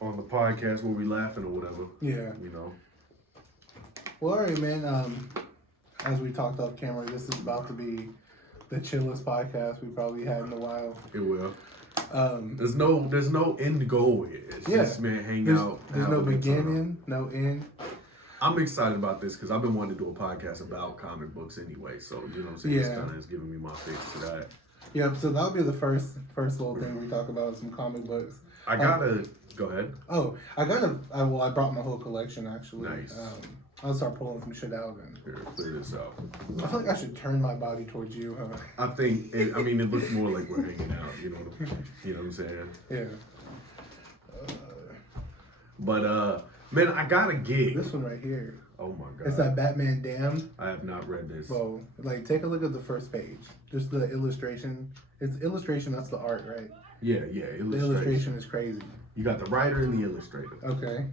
on the podcast where we laughing or whatever. Yeah. You know. Well, all right, man. As we talked off camera, this is about to be the chillest podcast we probably had in a while. It will. There's no end goal here. It's just, man, hang out. There's no beginning, no end. I'm excited about this because I've been wanting to do a podcast about comic books anyway. So, you know what I'm saying? This kind of is giving me my face to that. Yeah, so that'll be the first little thing we talk about, some comic books. I gotta, go ahead. Oh, I brought my whole collection, actually. Nice. I'll start pulling some shit out and Here, clear this out. I feel like I should turn my body towards you, huh? I think, it looks more like we're hanging out, you know what I'm saying? Yeah. But, man, I got a gig. This one right here. Oh my God. It's that Batman Damned. I have not read this. Well, like, take a look at the first page. Just the illustration. It's illustration, that's the art, right? Yeah, illustration. The illustration is crazy. You got the writer and the illustrator. Okay.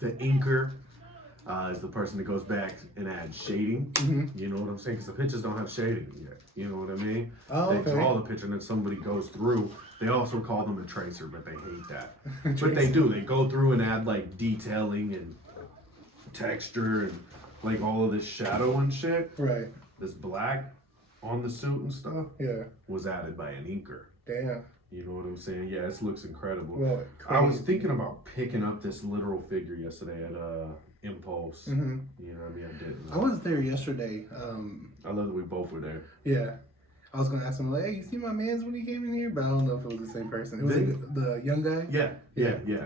The inker is the person that goes back and adds shading. Mm-hmm. You know what I'm saying? Because the pictures don't have shading yet. You know what I mean? Oh, they okay. draw the picture and then somebody goes through. They also call them a tracer, but they hate that. But they do. They go through and add like detailing and texture and like all of this shadow and shit. Right. This black on the suit and stuff was added by an inker. Damn. You know what I'm saying? Yeah, this looks incredible. Well, I was thinking about picking up this literal figure yesterday at Impulse. Mm-hmm. You know what I mean? I didn't. I was there yesterday. I love that we both were there. Yeah. I was gonna ask him like, hey, you see my man's when he came in here? But I don't know if it was the same person. It was like the young guy? Yeah.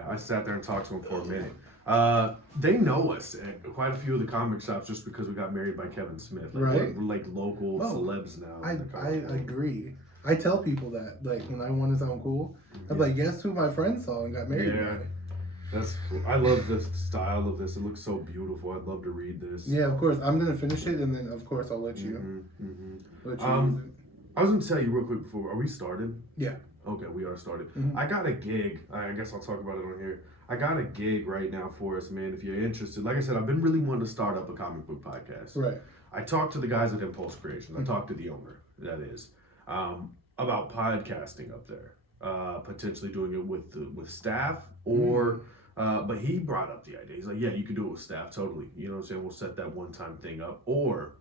I sat there and talked to him for a minute. They know us at quite a few of the comic shops just because we got married by Kevin Smith. Like, right. We're like local celebs now. I agree. I tell people that, like, when I want to sound cool, I'm like, guess who my friend saw and got married by? That's cool. I love the style of this. It looks so beautiful. I'd love to read this. Yeah, of course. I'm going to finish it, and then, of course, I'll let you. Let you use it. I was going to tell you real quick before. Are we started? Yeah. Okay, we are started. I got a gig. I guess I'll talk about it on here. I got a gig right now for us, man. If you're interested, like I said, I've been really wanting to start up a comic book podcast. Right. I talked to the guys at Impulse Creations. I talked to the owner, that is, about podcasting up there, potentially doing it with staff or. But he brought up the idea. He's like, yeah, you could do it with staff, totally. You know what I'm saying? We'll set that one-time thing up, or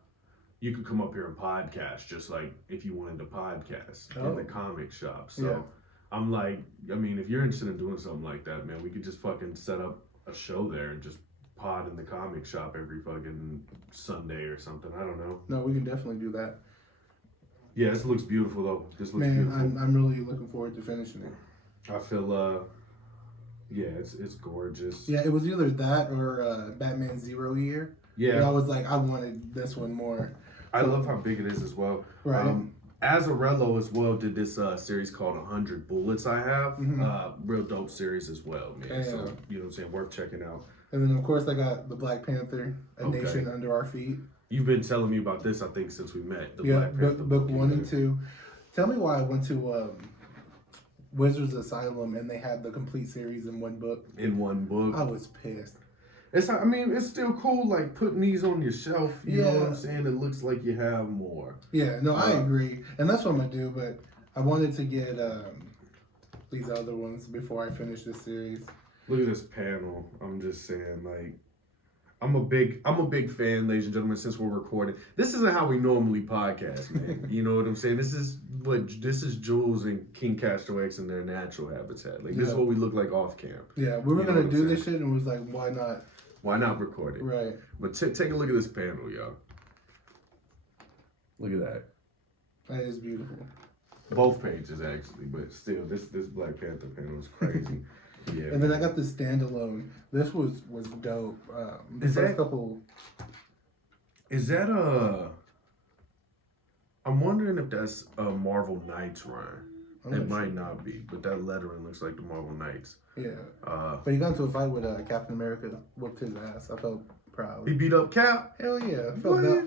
you could come up here and podcast, just like if you wanted to podcast in the comic shop. So I'm like, I mean, if you're interested in doing something like that, man, we could just fucking set up a show there and just pod in the comic shop every fucking Sunday or something. I don't know. No, we can definitely do that. Yeah, this looks beautiful though. This looks beautiful. Man, I'm really looking forward to finishing it. I feel yeah, it's gorgeous. Yeah, it was either that or Batman Zero Year. Yeah. But I was like, I wanted this one more. I love how big it is as well. Right. Azarello as well did this series called 100 Bullets I have. Real dope series as well, man. So, you know what I'm saying? Worth checking out. And then, of course, I got the Black Panther, A Nation Under Our Feet. You've been telling me about this, I think, since we met. The Black Panther book 1 and 2. Tell me why I went to Wizards Asylum and they had the complete series in one book. In one book. I was pissed. I mean, it's still cool, like, putting these on your shelf. You know what I'm saying? It looks like you have more. Yeah, no, I agree. And that's what I'm going to do, but I wanted to get these other ones before I finish this series. Look at this panel. I'm just saying, like, I'm a big fan, ladies and gentlemen, since we're recording. This isn't how we normally podcast, man. You know what I'm saying? This is Jules and King Castro X in their natural habitat. Like, this is what we look like off camp. Yeah, we were going to do this shit and was like, why not? Why not record it? Right. But take a look at this panel, y'all. Look at that. That is beautiful. Both pages, actually, but still, this Black Panther panel is crazy. Yeah. And then I got this standalone. This was dope. Is that I'm wondering if that's a Marvel Knights run. It might not be, but that lettering looks like the Marvel Knights. Yeah. But he got into a fight with Captain America, whooped his ass. I felt proud. He beat up Cap? Hell yeah.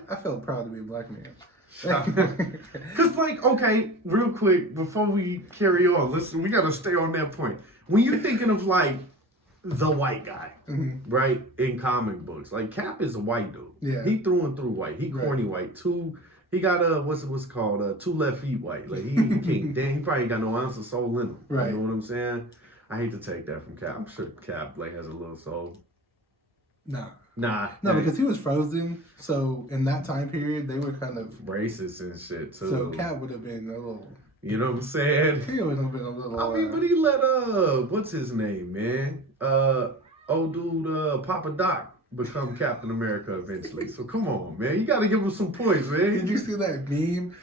I felt proud to be a black man. Because, like, okay, real quick, before we carry on, listen, we got to stay on that point. When you're thinking of, like, the white guy, right, in comic books, like, Cap is a white dude. Yeah. He through and through white. He corny white. He got what's called 2 left feet white. Like he can't. Damn, he probably ain't got no ounce of soul in him. Right. You know what I'm saying? I hate to take that from Cap. I'm sure Cap like has a little soul. Nah. Nah. No, because he was frozen. So in that time period, they were kind of racist and shit too. So Cap would have been a little. You know what I'm saying? He would have been a little. I mean, but he let what's his name, man? Old dude, Papa Doc become Captain America eventually. So come on, man, you got to give him some points, man. Did you see that meme?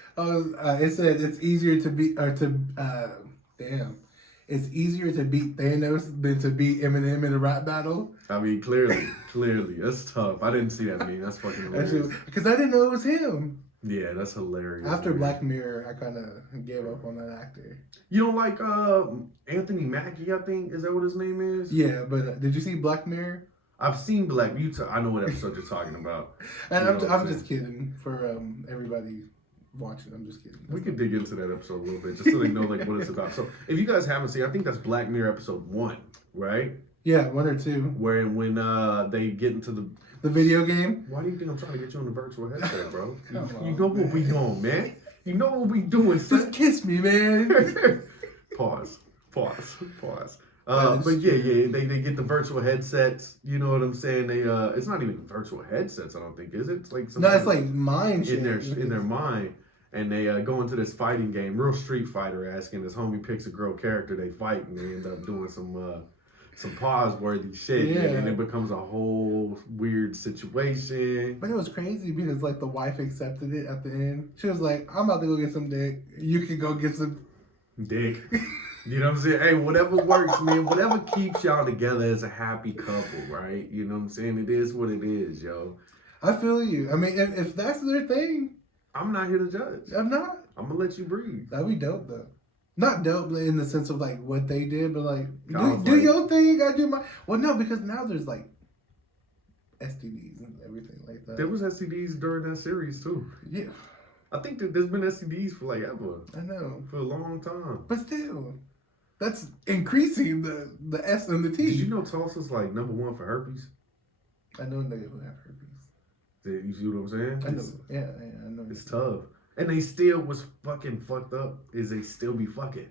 It said it's easier to beat It's easier to beat Thanos than to beat Eminem in a rap battle. I mean, clearly, that's tough. I didn't see that meme. That's fucking hilarious. Because I didn't know it was him. Yeah, that's hilarious. After Black Mirror, I kind of gave up on that actor. You don't like Anthony Mackie? I think is that what his name is? Yeah, but did you see Black Mirror? I've seen Black. I know what episode you're talking about. And I'm just kidding for everybody watching. I'm just kidding. We could dig into that episode a little bit just so they know like what it's about. So if you guys haven't seen, I think that's Black Mirror episode 1, right? Yeah, 1 or 2. Where when they get into the video game. Why do you think I'm trying to get you on the virtual headset, bro? You know on, what we doing, man. You know what we doing. Just kiss me, man. Pause. But yeah, they get the virtual headsets. You know what I'm saying? They it's not even virtual headsets. I don't think is it? It's like it's like mind in their mind, and they go into this fighting game, real Street Fighter-esque. And this homie picks a girl character, they fight, and they end up doing some pause-worthy shit, and it becomes a whole weird situation. But it was crazy because like the wife accepted it at the end. She was like, "I'm about to go get some dick. You can go get some dick." You know what I'm saying? Hey, whatever works, man. Whatever keeps y'all together as a happy couple, right? You know what I'm saying? It is what it is, yo. I feel you. I mean, if that's their thing, I'm not here to judge. I'm not. I'm gonna let you breathe. That'd be dope, though. Not dope in the sense of like what they did, but like do your thing. I do my. Well, no, because now there's like STDs and everything like that. There was STDs during that series too. Yeah. I think that there's been STDs for like ever. I know. For a long time. But still, that's increasing the S and the T. Did you know Tulsa's like #1 for herpes? I know niggas who have herpes. You see what I'm saying? I know. Yeah, I know. It's tough. And they still was fucking fucked up. Is they still be fucking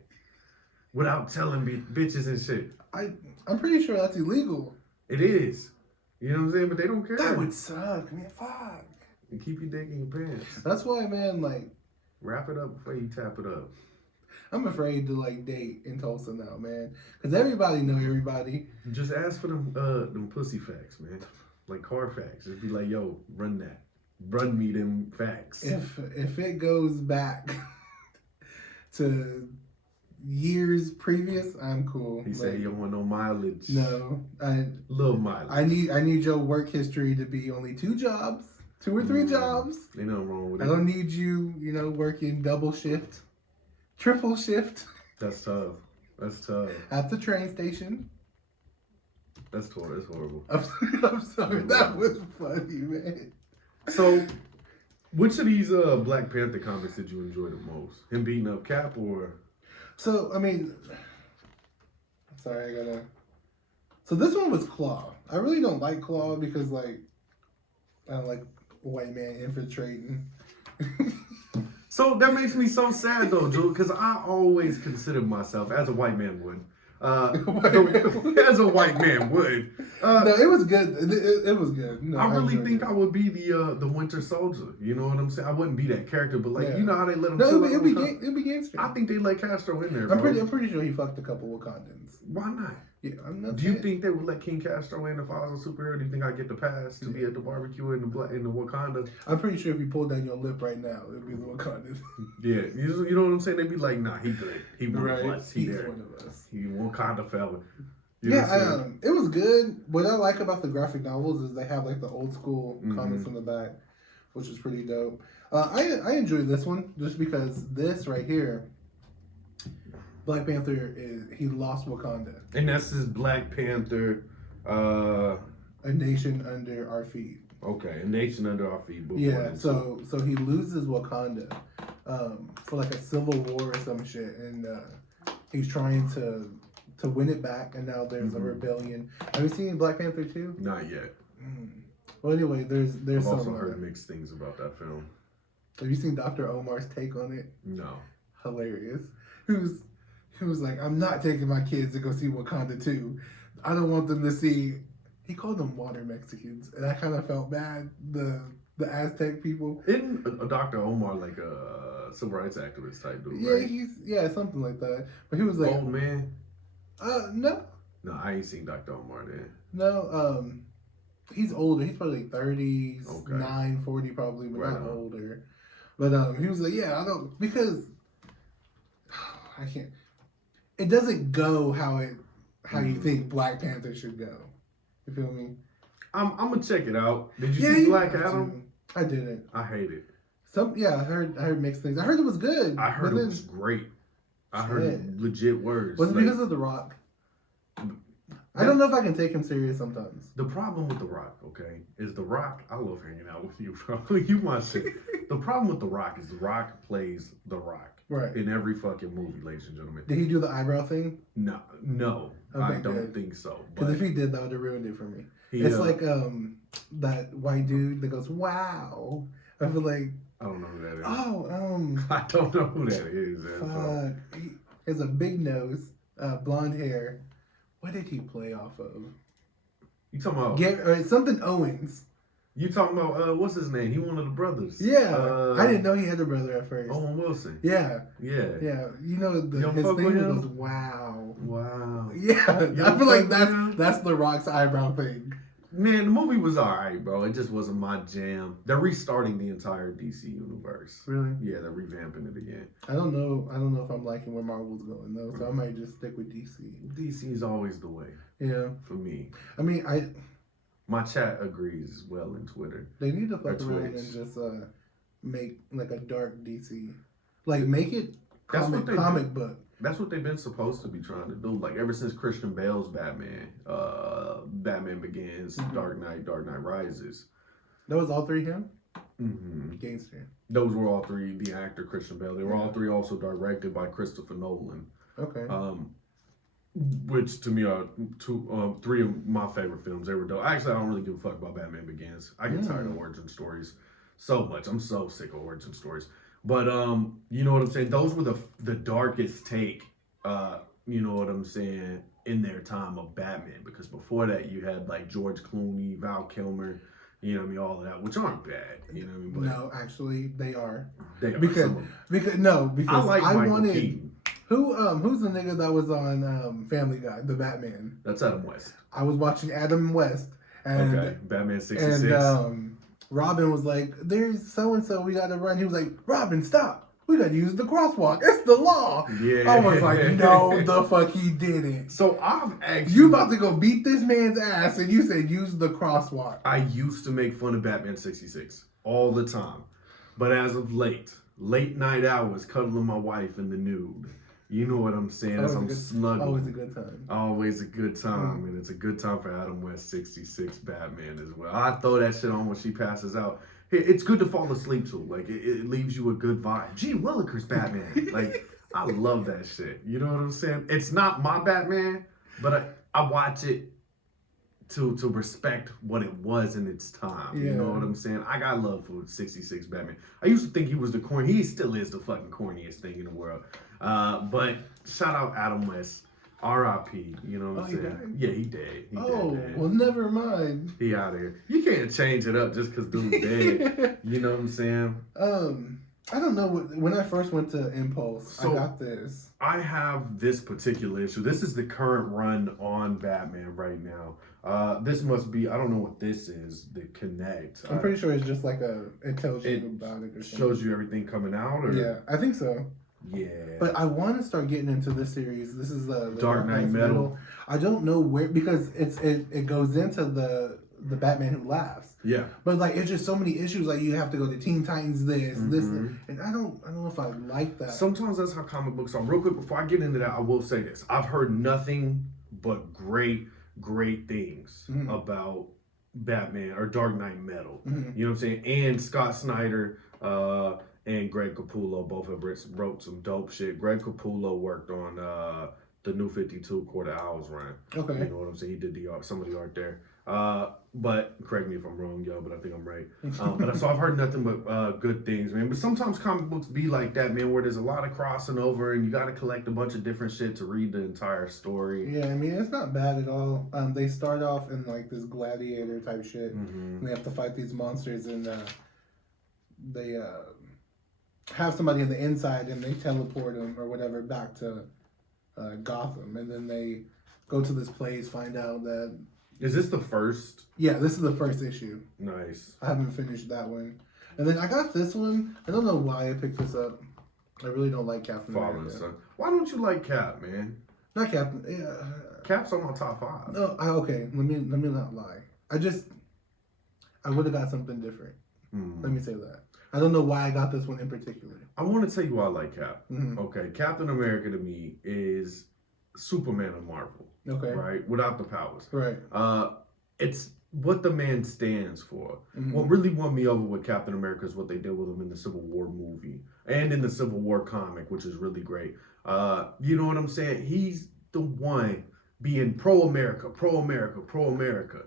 without telling bitches and shit. I'm pretty sure that's illegal. It is. You know what I'm saying? But they don't care. That would suck, man. Fuck. And keep your dick in your pants. That's why, man. Like, wrap it up before you tap it up. I'm afraid to like date in Tulsa now, man, because everybody know everybody. Just ask for them pussy facts, man. Like car facts. Just be like, yo, run that. Run me them facts. If it goes back to years previous, I'm cool. He said he don't want no mileage. No, little mileage. I need your work history to be only 2 jobs, 2 or 3 jobs. Ain't nothing wrong with it. I don't need you, working double shift, triple shift. That's tough. At the train station. That's horrible. I'm sorry. That was funny, man. So, which of these Black Panther comics did you enjoy the most? Him beating up Cap or? So, I mean, sorry, So this one was Claw. I really don't like Claw because, like, I don't like white man infiltrating. So that makes me so sad though, Joe, because I always considered myself, as a white man would, as a white man would. No, it was good. It was good. No, I really think I would be the Winter Soldier. You know what I'm saying? I wouldn't be that character, but like you know how they let him. No, it'll be gangster. I think they let Castro in there. I'm pretty sure he fucked a couple Wakandans. Why not? Yeah, I'm not. Do you think they would let King Castro in if I was a superhero? Do you think I get the pass to be at the barbecue in the Wakanda? I'm pretty sure if you pulled down your lip right now, it'd be the Wakanda. Yeah, you know what I'm saying? They'd be like, nah, he good. He one of us. He's one of us. He Wakanda fella. It was good. What I like about the graphic novels is they have like the old school comics on the back, which is pretty dope. I enjoyed this one just because this right here, Black Panther he lost Wakanda, and that's his Black Panther. A Nation Under Our Feet. Okay, A Nation Under Our Feet. Yeah, so he loses Wakanda for like a civil war or some shit, and he's trying to win it back, and now there's a rebellion. Have you seen Black Panther 2? Not yet. Well, anyway, there's I've also heard mixed things about that film. Have you seen Dr. Omar's take on it? No. Hilarious. He was like, I'm not taking my kids to go see Wakanda 2. I don't want them to see. He called them water Mexicans, and I kind of felt bad. The Aztec people. Isn't a Dr. Omar like a civil rights activist type dude? Yeah, right? something like that. But he was like, old man. No. No, I ain't seen Dr. Omar then. No, he's older. He's probably like 39, Okay. 40 probably, but Right not on. older. But he was like, yeah, I don't, because I can't. It doesn't go how you think Black Panther should go. You feel me? I'm gonna check it out. Did you see Black Adam? I didn't. I hate it. I heard mixed things. I heard it was good. I heard it was great. I heard legit words. Was it because of The Rock? I don't know if I can take him serious sometimes. The problem with The Rock, okay, is The Rock. I love hanging out with you, bro. You watch it. The problem with The Rock is The Rock plays The Rock. Right. In every fucking movie, ladies and gentlemen. Did he do the eyebrow thing? No. Okay, I don't think so. Because if he did, that would have ruined it for me. He, it's like that white dude that goes, wow. I feel like... I don't know who that is. Oh, I don't know who that is. Fuck. He has a big nose, blonde hair. What did he play off of? You talking about... something Owens. You talking about, what's his name? He one of the brothers. Yeah. I didn't know he had a brother at first. Owen Wilson. Yeah. Yeah. Yeah. You know, his thing goes, wow. Wow. Yeah. I feel like that's The Rock's eyebrow thing. Man, the movie was alright, bro. It just wasn't my jam. They're restarting the entire DC universe. Really? Yeah, they're revamping it again. I don't know if I'm liking where Marvel's going though, so I might just stick with DC. DC is always the way. Yeah. For me. I mean, my chat agrees as well in Twitter. They need to fuck around and just make like a dark DC. Like make it comic book. That's what they've been supposed to be trying to do. Like ever since Christian Bale's Batman, Batman Begins, Dark Knight Rises. That was all three him? Mm-hmm. Gangster. Those were all three, the actor Christian Bale. They were all three also directed by Christopher Nolan. Okay. Which to me are three of my favorite films. They were dope. Actually, I don't really give a fuck about Batman Begins. I get tired of origin stories so much. I'm so sick of origin stories. But you know what I'm saying? Those were the darkest take, you know what I'm saying, in their time of Batman. Because before that, you had like George Clooney, Val Kilmer, you know what I mean, all of that, which aren't bad, you know what I mean? But no, actually, they are. They are. Because I like Michael Keaton. Who's the nigga that was on Family Guy, the Batman? That's Adam West. I was watching Adam West. And, Batman 66. And Robin was like, there's so-and-so we got to run. He was like, Robin, stop. We got to use the crosswalk. It's the law. Yeah. I was like, no, the fuck he didn't. So I've actually... You about to go beat this man's ass and you said use the crosswalk. I used to make fun of Batman 66 all the time. But as of late night hours, cuddling my wife in the nude. You know what I'm saying? As I'm snuggling. Always a good time. Always a good time. And it's a good time for Adam West 66 Batman as well. I throw that shit on when she passes out. It's good to fall asleep to. Like, it leaves you a good vibe. Gee Willikers Batman. Like, I love that shit. You know what I'm saying? It's not my Batman, but I watch it to respect what it was in its time. Yeah. You know what I'm saying? I got love for 66 Batman. I used to think he was the corny. He still is the fucking corniest thing in the world. But shout out Adam West. R.I.P. You know what I'm saying? He died? Yeah, he dead. He dead. Well, never mind. He out of here. You can't change it up just because dude's dead. You know what I'm saying? I don't know. When I first went to Impulse, I got this. I have this particular issue. This is the current run on Batman right now. This must be, I don't know what this is, the Connect. I'm pretty sure it's just like it tells you about it or something. Shows you everything coming out? Or? Yeah, I think so. Yeah. But I want to start getting into this series. This is the Dark Knight Metal. I don't know where, because it goes into the Batman Who Laughs. Yeah. But like it's just so many issues. Like you have to go to Teen Titans this, and I don't know if I like that. Sometimes that's how comic books are. Real quick before I get into that, I will say this. I've heard nothing but great things about Batman or Dark Knight Metal. You know what I'm saying? And Scott Snyder and Greg Capullo both have wrote some dope shit. Greg Capullo worked on the new 52 Court of Owls run. Okay. You know what I'm saying? He did the art, some of the art there. But correct me if I'm wrong, yo, but I think I'm right. But so I've heard nothing but good things, man. But sometimes comic books be like that, man, where there's a lot of crossing over and you got to collect a bunch of different shit to read the entire story. Yeah, I mean, it's not bad at all. They start off in like this gladiator type shit. And they have to fight these monsters, and they have somebody on the inside, and they teleport them or whatever back to Gotham, and then they go to this place, find out that. Is this the first? Yeah, this is the first issue. Nice. I haven't finished that one, and then I got this one. I don't know why I picked this up. I really don't like Captain America. Son. Why don't you like Cap, man? Not Captain. Yeah. Cap's on my top 5. No, okay. Let me not lie. I would have got something different. Let me say that. I don't know why I got this one in particular. I want to tell you why I like Cap. Okay, Captain America to me is Superman of Marvel. Okay. Right? Without the powers. Right. It's what the man stands for. What really won me over with Captain America is what they did with him in the Civil War movie and in the Civil War comic, which is really great. You know what I'm saying? He's the one being pro-America, pro-America, pro-America.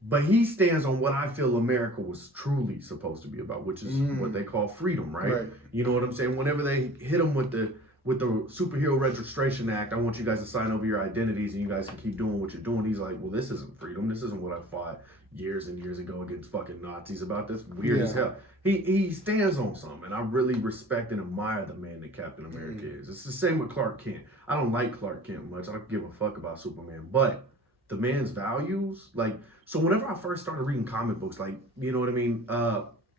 But he stands on what I feel America was truly supposed to be about, which is what they call freedom, right? You know what I'm saying? Whenever they hit him with the Superhero Registration Act, I want you guys to sign over your identities and you guys can keep doing what you're doing. He's like, well, this isn't freedom. This isn't what I fought years and years ago against fucking Nazis about. This weird as hell. He stands on something, and I really respect and admire the man that Captain America is. It's the same with Clark Kent. I don't like Clark Kent much. I don't give a fuck about Superman, but the man's values, like, so whenever I first started reading comic books, like, you know what I mean,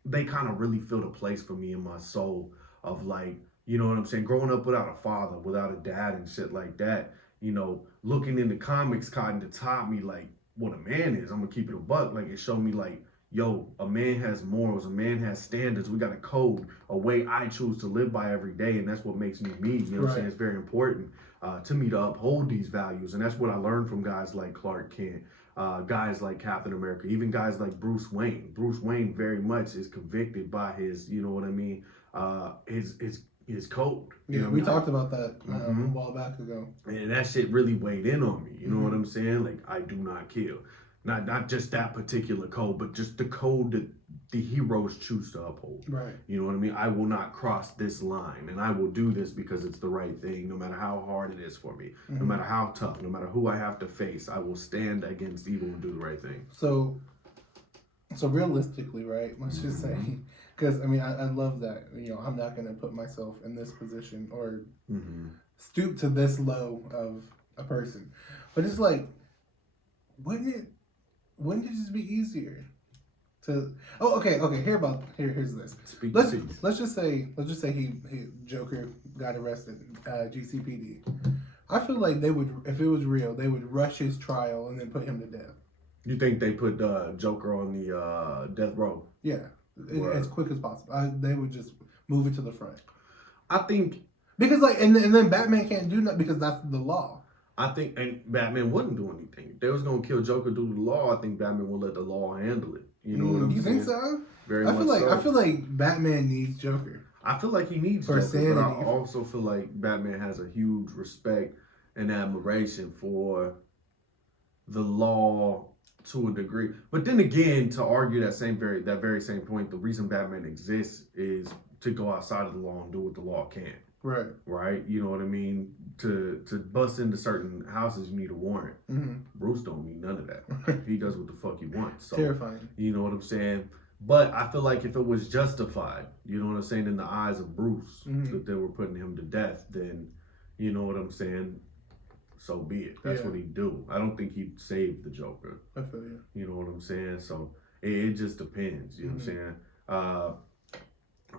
they kind of really filled a place for me in my soul of, like, you know what I'm saying, growing up without a father, without a dad and shit like that, you know, looking into comics kind of taught me, like, what a man is. I'm gonna keep it a buck. Like, it showed me, like, yo, a man has morals, a man has standards. We got a code, a way I choose to live by every day, and that's what makes me me. You know what I'm saying? It's very important to me to uphold these values, and that's what I learned from guys like Clark Kent, guys like Captain America, even guys like Bruce Wayne. Bruce Wayne very much is convicted by his, you know what I mean, his code. Yeah, we talked about that a while back ago. And that shit really weighed in on me. You know what I'm saying? Like, I do not kill. Not just that particular code, but just the code that the heroes choose to uphold. Right. You know what I mean? I will not cross this line, and I will do this because it's the right thing, no matter how hard it is for me, no matter how tough, no matter who I have to face. I will stand against evil and do the right thing. So realistically, right? Let's just say, because I mean, I love that. You know, I'm not going to put myself in this position or stoop to this low of a person, but it's like, wouldn't it just be easier to? Oh, okay. Here's this. Let's just say he Joker got arrested, GCPD. I feel like they would, if it was real, they would rush his trial and then put him to death. You think they put Joker on the death row? Yeah, as quick as possible. They would just move it to the front. I think because and then Batman can't do nothing because that's the law. I think, and Batman wouldn't do anything. If they was gonna kill Joker due to the law, I think Batman will let the law handle it. You know what I'm saying? You think so? Very much so. I feel like Batman needs Joker. I feel like he needs for Joker, sanity. but I also feel like Batman has a huge respect and admiration for the law to a degree. But then again, to argue that very same point, the reason Batman exists is to go outside of the law and do what the law can't. Right? You know what I mean? To bust into certain houses, you need a warrant. Bruce don't need none of that. He does what the fuck he wants. So, terrifying. You know what I'm saying? But I feel like if it was justified, you know what I'm saying, in the eyes of Bruce, that they were putting him to death, then, you know what I'm saying, so be it. That's what he'd do. I don't think he'd save the Joker. I feel you. You know what I'm saying? So it just depends. You know what I'm saying?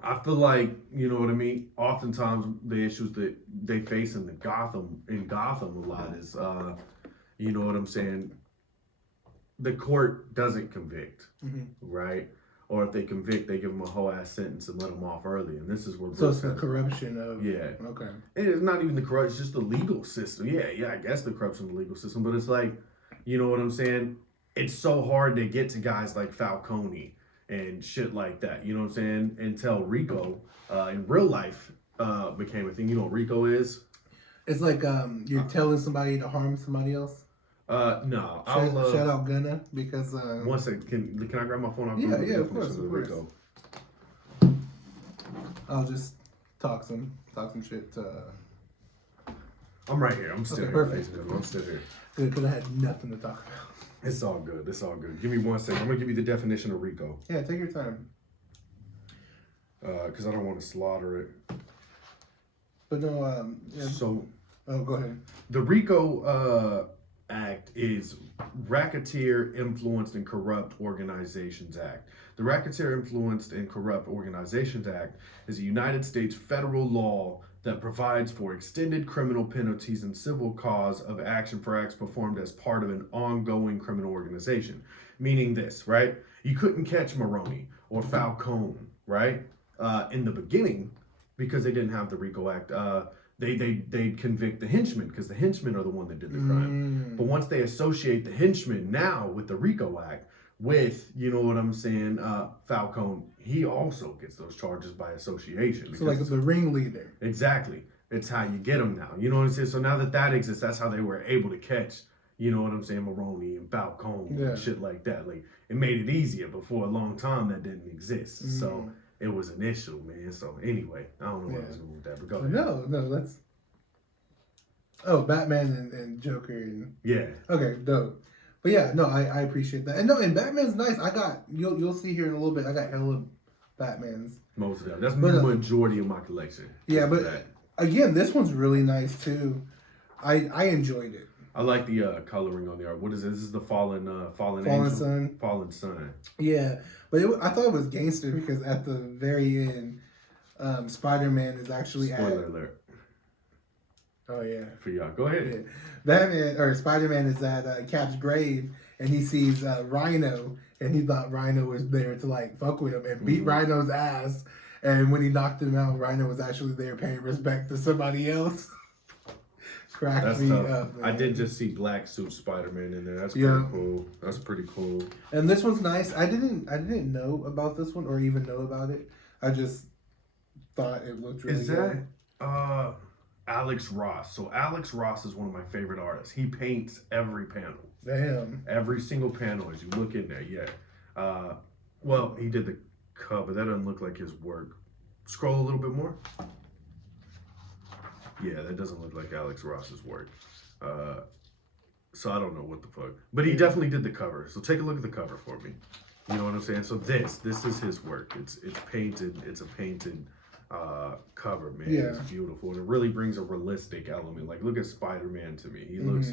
I feel like, you know what I mean, oftentimes the issues that they face in Gotham a lot is, you know what I'm saying, the court doesn't convict, right? Or if they convict, they give them a whole ass sentence and let them off early. And this is where so it's the corruption of okay. It's not even the corruption, it's just the legal system. Yeah, I guess the corruption of the legal system. But it's like, you know what I'm saying? It's so hard to get to guys like Falcone and shit like that, you know what I'm saying? Until Rico in real life became a thing. You know what Rico is? It's like you're telling somebody to harm somebody else. No. Shout out Gunna because. One second. Can I grab my phone? I'll Yeah, Google the of course, definition of the course. RICO. I'll just talk some shit. I'm right here. I'm still Okay, here. perfect. Ladies and gentlemen. I'm still here. Good, because I had nothing to talk about. It's all good. It's all good. Give me 1 second. I'm gonna give you the definition of RICO. Yeah, take your time. Because I don't want to slaughter it. But no, yeah. So. Oh, go ahead. The RICO Act is Racketeer Influenced and Corrupt Organizations Act. The Racketeer Influenced and Corrupt Organizations Act is a United States federal law that provides for extended criminal penalties and civil cause of action for acts performed as part of an ongoing criminal organization. Meaning this, right? You couldn't catch Maroney or Falcone, right? In the beginning, because they didn't have the RICO Act. They'd convict the henchmen because the henchmen are the one that did the crime. But once they associate the henchmen now with the RICO Act, with, you know what I'm saying, Falcone, he also gets those charges by association. So like the ringleader. Exactly. It's how you get them now. You know what I'm saying? So now that exists, that's how they were able to catch, you know what I'm saying, Maroney and Falcone and shit like that. Like, it made it easier, but for a long time that didn't exist. So it was an issue, man. So anyway, I don't know what I was going with that, but go ahead. No, that's... Oh, Batman and Joker and... Yeah. Okay, dope. But yeah, no, I appreciate that. And no, and Batman's nice. I got... You'll see here in a little bit, I got hella Batmans. Most of them. That's the majority of my collection. Yeah, but again, this one's really nice too. I enjoyed it. I like the coloring on the art. What is this? This is the fallen sun. Fallen sun. Yeah, but I thought it was gangster because at the very end, Spider-Man is actually Spoiler alert. Oh yeah. For y'all, go ahead. Yeah. Batman or Spider-Man is at Cap's grave and he sees Rhino and he thought Rhino was there to like fuck with him and beat Rhino's ass. And when he knocked him out, Rhino was actually there paying respect to somebody else. That's me up, man. I did just see Black Suit Spider-Man in there. That's pretty cool. That's pretty cool. And this one's nice. I didn't know about this one or even know about it. I just thought it looked really good. Is that Alex Ross? So Alex Ross is one of my favorite artists. He paints every panel. Damn. Every single panel as you look in there, yeah. Well, he did the cover. That doesn't look like his work. Scroll a little bit more. Yeah, that doesn't look like Alex Ross's work. So I don't know what the fuck. But he definitely did the cover. So take a look at the cover for me. You know what I'm saying? So this is his work. It's painted. It's a painted cover, man. Yeah. It's beautiful. And it really brings a realistic element. Like, look at Spider-Man to me. He looks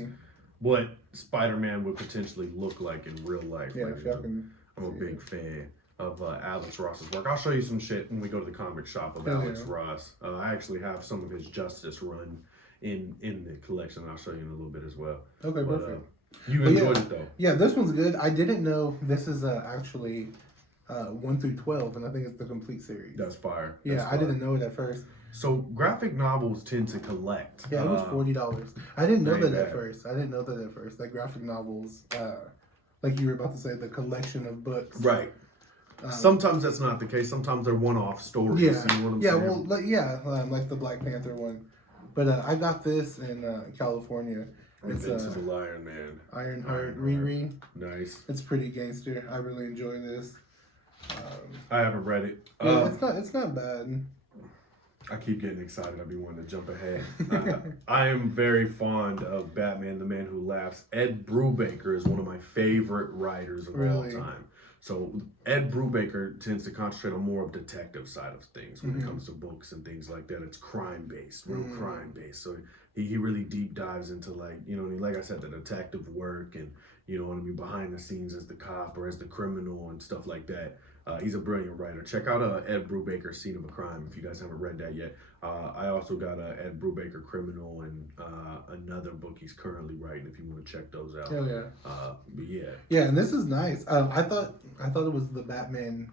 what Spider-Man would potentially look like in real life. Yeah, like, I'm a big fan of Alex Ross's work. I'll show you some shit when we go to the comic shop of Alex Ross. I actually have some of his Justice run in the collection. I'll show you in a little bit as well. Okay, perfect. You enjoyed it though. Yeah, this one's good. I didn't know this is actually 1 through 12, and I think it's the complete series. That's fire. Yeah, I didn't know it at first. So graphic novels tend to collect. Yeah, it was $40. I didn't know that at first. That graphic novels, like you were about to say, the collection of books. Right. Sometimes that's not the case. Sometimes they're one-off stories. Yeah, you know what I'm saying? Like the Black Panther one. But I got this in California. It's Invincible Iron Man. Ironheart Riri. Nice. It's pretty gangster. I really enjoy this. I haven't read it. Yeah, it's not bad. I keep getting excited. I'll be wanting to jump ahead. I am very fond of Batman, the Man Who Laughs. Ed Brubaker is one of my favorite writers of all time. So Ed Brubaker tends to concentrate on more of detective side of things when it comes to books and things like that. It's crime-based, real crime-based. So he really deep dives into, like, you know, like I said, the detective work and, you know what I mean, behind the scenes as the cop or as the criminal and stuff like that. He's a brilliant writer. Check out Ed Brubaker's Scene of a Crime if you guys haven't read that yet. I also got Ed Brubaker Criminal and another book he's currently writing if you want to check those out. Oh yeah. But yeah. Yeah, and this is nice. I thought it was the Batman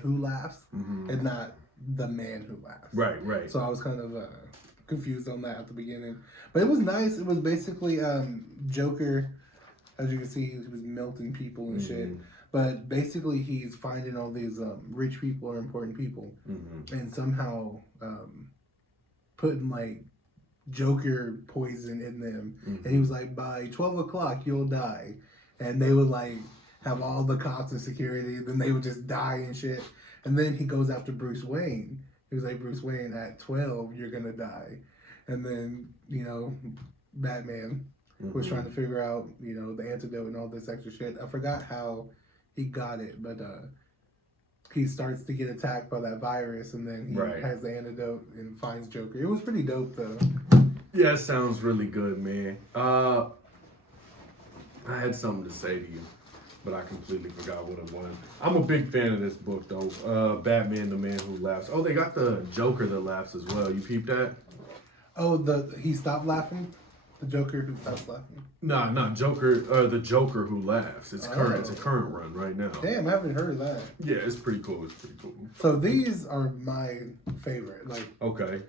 Who Laughs and not the Man Who Laughs. Right, right. So I was kind of confused on that at the beginning, but it was nice. It was basically Joker. As you can see, he was melting people and shit. But basically, he's finding all these rich people or important people, and somehow putting like Joker poison in them, Mm-hmm. and he was like, by 12 o'clock you'll die, and they would like have all the cops and security, then they would just die and shit. And then he goes after Bruce Wayne. He was like, Bruce Wayne, at 12 you're gonna die. And then, you know, Batman was trying to figure out, you know, the antidote and all this extra shit. I forgot how he got it, but he starts to get attacked by that virus, and then he has the antidote and finds Joker. It was pretty dope, though. Yeah, it sounds really good, man. I had something to say to you, but I completely forgot what it was. I'm a big fan of this book, though. Batman, the Man Who Laughs. Oh, they got the Joker that laughs as well. You peeped that? Oh, he stopped laughing? The Joker who stops laughing? Nah, not Joker. The Joker Who Laughs. It's current. It's a current run right now. Damn, I haven't heard of that. Yeah, it's pretty cool. It's pretty cool. So these are my favorite. Like, okay.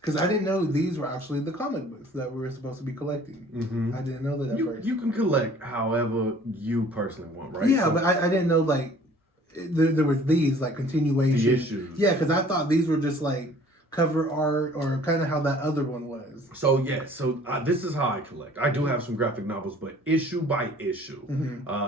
Because I didn't know these were actually the comic books that we were supposed to be collecting. Mm-hmm. I didn't know that at first. You can collect however you personally want, right? Yeah, so, but I didn't know, like, there was these, like, continuation. The issues. Yeah, because I thought these were just, like, cover art or kind of how that other one was. So, yeah. So, this is how I collect. I do have some graphic novels, but issue by issue,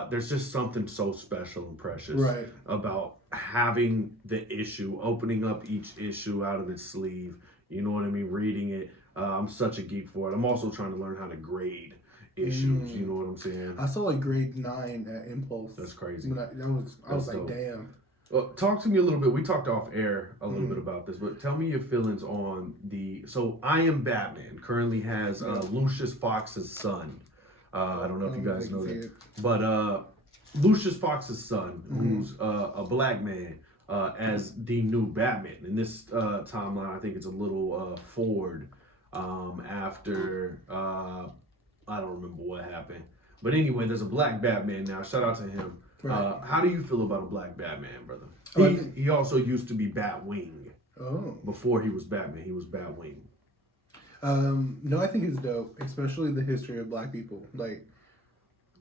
there's just something so special and precious about having the issue, opening up each issue out of its sleeve. You know what I mean? Reading it. I'm such a geek for it. I'm also trying to learn how to grade issues. You know what I'm saying? I saw like grade 9 at Impulse. That's crazy. I was like, damn. Well, talk to me a little bit. We talked off air a little bit about this, but tell me your feelings on So I Am Batman currently has Lucius Fox's son. I don't know if you guys know that. But Lucius Fox's son, who's a black man, as the new Batman. In this timeline, I think it's a little forward after, I don't remember what happened. But anyway, there's a black Batman now. Shout out to him. Right. How do you feel about a black Batman, brother? He also used to be Batwing. Oh. Before he was Batman, he was Batwing. No, I think it's dope, especially the history of black people. Like,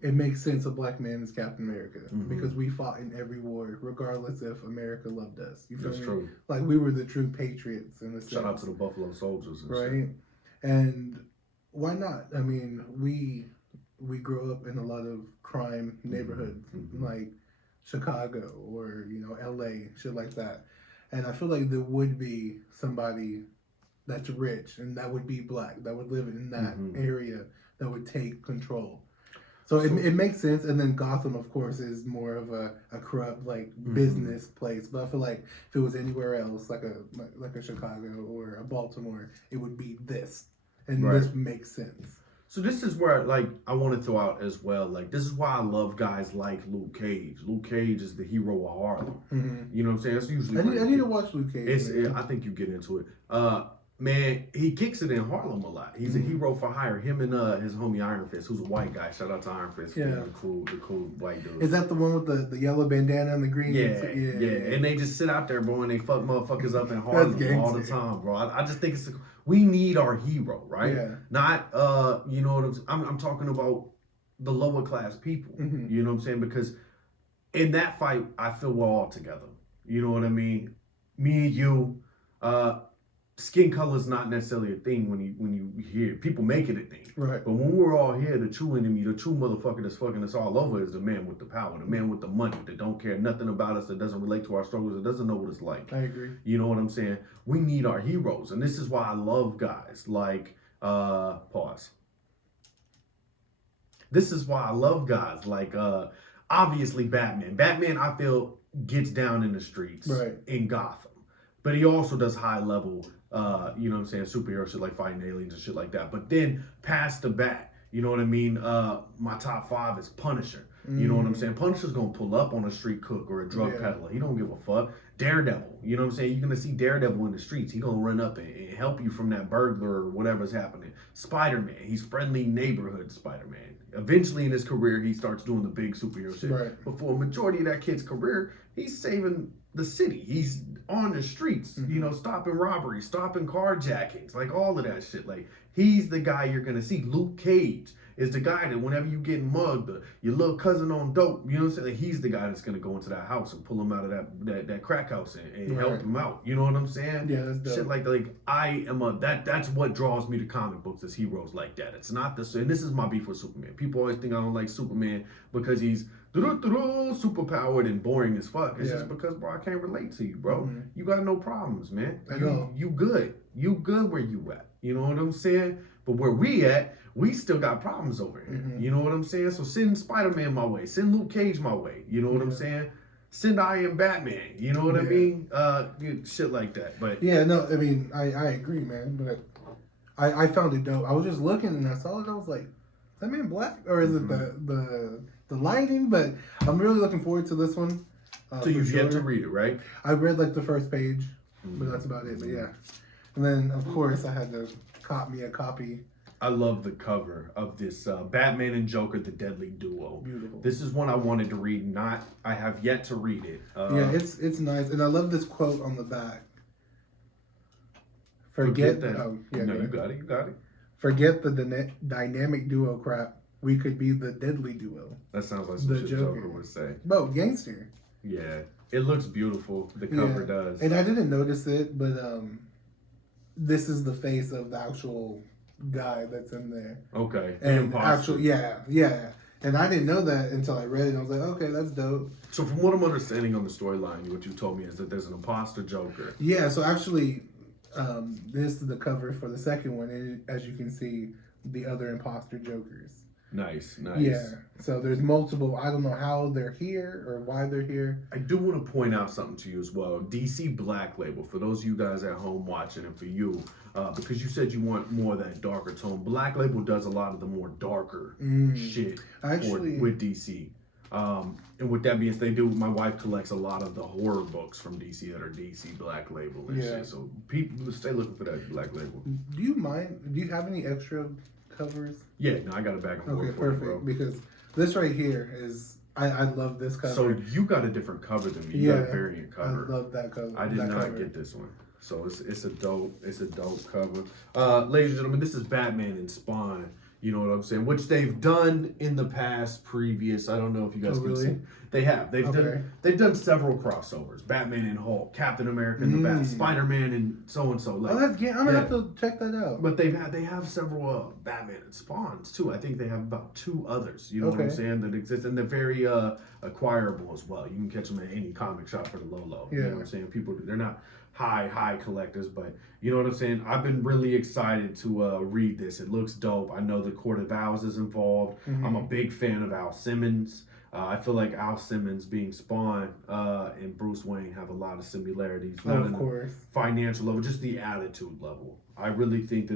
it makes sense a black man is Captain America because we fought in every war, regardless if America loved us. You feel me? True. Like, we were the true patriots in the sense. Shout out to the Buffalo Soldiers. And right? Shit. And why not? I mean, we grew up in a lot of crime neighborhoods, like Chicago or, you know, LA, shit like that. And I feel like there would be somebody that's rich and that would be black, that would live in that area, that would take control. So it makes sense. And then Gotham, of course, is more of a corrupt, like, business place. But I feel like if it was anywhere else, like a Chicago or a Baltimore, it would be this. And this makes sense. So this is where, like, I want to throw out as well, like, this is why I love guys like Luke Cage. Luke Cage is the hero of Harlem. You know what I'm saying? That's usually I need to watch Luke Cage. I think you get into it. Man, he kicks it in Harlem a lot. He's a hero for hire. Him and his homie Iron Fist, who's a white guy. Shout out to Iron Fist. Yeah. The cool white dude. Is that the one with the yellow bandana and the green? Yeah. And they just sit out there, bro, and they fuck motherfuckers up in Harlem all the time, bro. I just think we need our hero, right? Yeah. Not, you know what I'm talking about the lower class people. You know what I'm saying? Because in that fight, I feel we're all together. You know what I mean? Me and you, skin color is not necessarily a thing when you hear people make it a thing. Right. But when we're all here, the true enemy, the true motherfucker that's fucking us all over is the man with the power, the man with the money that don't care nothing about us, that doesn't relate to our struggles, that doesn't know what it's like. I agree. You know what I'm saying? We need our heroes. And this is why I love guys like, pause. This is why I love guys like, obviously Batman. Batman, I feel, gets down in the streets in Gotham. But he also does high level, you know what I'm saying, superhero shit like fighting aliens and shit like that. But then past the bat, you know what I mean? My top 5 is Punisher. You know what I'm saying? Punisher's gonna pull up on a street cook or a drug peddler. He don't give a fuck. Daredevil, you know what I'm saying? You're gonna see Daredevil in the streets. He gonna run up and help you from that burglar or whatever's happening. Spider-Man, he's friendly neighborhood Spider-Man. Eventually in his career, he starts doing the big superhero shit. Right. But for a majority of that kid's career, he's saving the city. He's on the streets, you know, stopping robberies, stopping carjackings, like all of that shit. Like, he's the guy you're gonna see. Luke Cage is the guy that whenever you get mugged, your little cousin on dope, you know what I'm saying? Like, he's the guy that's gonna go into that house and pull him out of that crack house and help him out. You know what I'm saying? Yeah, that's dope. Shit like I am that's what draws me to comic books as heroes like that. It's not the and this is my beef with Superman. People always think I don't like Superman because he's superpowered and boring as fuck. It's just because, bro, I can't relate to you, bro. Mm-hmm. You got no problems, man. You good. You good where you at. You know what I'm saying? But where we at, we still got problems over here. Mm-hmm. You know what I'm saying? So send Spider-Man my way. Send Luke Cage my way. You know what I'm saying? Send I Am Batman. You know what I mean? Shit like that. But yeah, no, I mean, I agree, man. But I found it dope. I was just looking and I saw it. I was like, is that man black? Or is it the lighting? But I'm really looking forward to this one. So you've yet to read it, right? I read like the first page, but that's about it. But yeah. And then, of course, I had to cop me a copy. I love the cover of this Batman and Joker, the Deadly Duo. Beautiful. This is one I wanted to read. I have yet to read it. Yeah, it's nice. And I love this quote on the back. Forget that. Oh, yeah, no, you got it. Forget the dynamic duo crap. We could be the deadly duo. That sounds like some shit Joker would say. Bo, gangster. Yeah. It looks beautiful. The cover does. And I didn't notice it, but this is the face of the actual guy that's in there. Okay. And yeah. And I didn't know that until I read it. And I was like, okay, that's dope. So from what I'm understanding on the storyline, what you told me is that there's an imposter Joker. Yeah, so actually, this is the cover for the second one. And as you can see, the other imposter Jokers. Nice. Yeah, so there's multiple. I don't know how they're here or why they're here. I do want to point out something to you as well. DC Black Label, for those of you guys at home watching, and for you, because you said you want more of that darker tone. Black Label does a lot of the more darker shit with DC. And with that being said, they do. My wife collects a lot of the horror books from DC that are DC Black Label and shit. So people stay looking for that Black Label. Do you mind? Do you have any extra covers? Yeah, no, I got a bag of Okay, perfect. Bro. Because this right here is I love this cover. So you got a different cover than me. You got a variant cover. I love that cover. I did not get this one. So it's a dope cover. Ladies and gentlemen, this is Batman and Spawn. You know what I'm saying? Which they've done in the past, previous. I don't know if you guys can see. They have. They've done several crossovers. Batman and Hulk, Captain America and the Bat, Spider-Man and so and so. Like, I'm gonna have to check that out. But they have several Batman and Spawns too. I think they have about 2 others. You know what I'm saying? That exist, and they're very acquirable as well. You can catch them at any comic shop for the low. You know what I'm saying? They're not high collectors, but you know what I'm saying? I've been really excited to read this. It looks dope. I know the Court of Owls is involved. I'm a big fan of Al Simmons. I feel like Al Simmons being Spawn and Bruce Wayne have a lot of similarities. Of course. Financial level, just the attitude level. I really think